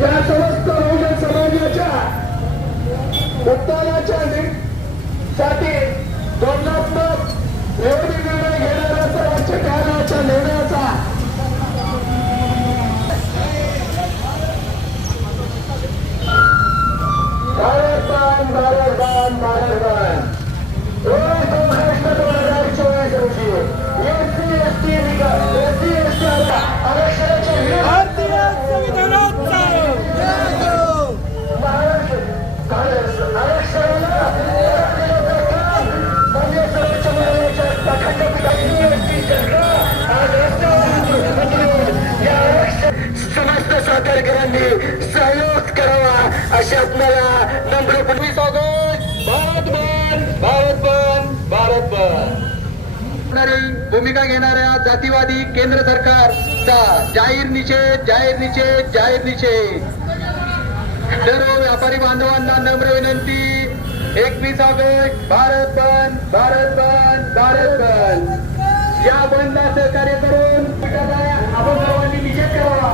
या समस्त बहुजन समाजाच्या उत्थानाच्या साठी धोरणात्मक विरोधी निर्णय घेणाऱ्या सर्वोच्च न्यायालयाच्या निर्णयाचा भारत बंद 2024 रोजी SC आरक्षणाच्या भारतीय संविधानाचा समस्त सातारकरांनी सहयोग करावा अशी आपल्याला नम्रपणे स्वागत. भारत बंद भूमिका घेणाऱ्या जातीवादी केंद्र सरकारचा जाहीर निषेध. सर्व व्यापारी बांधवांना नम्र विनंती. 21 ऑगस्ट भारत बंद. या बंदला सहकार्य करून आपण सर्वांनी निषेध करावा.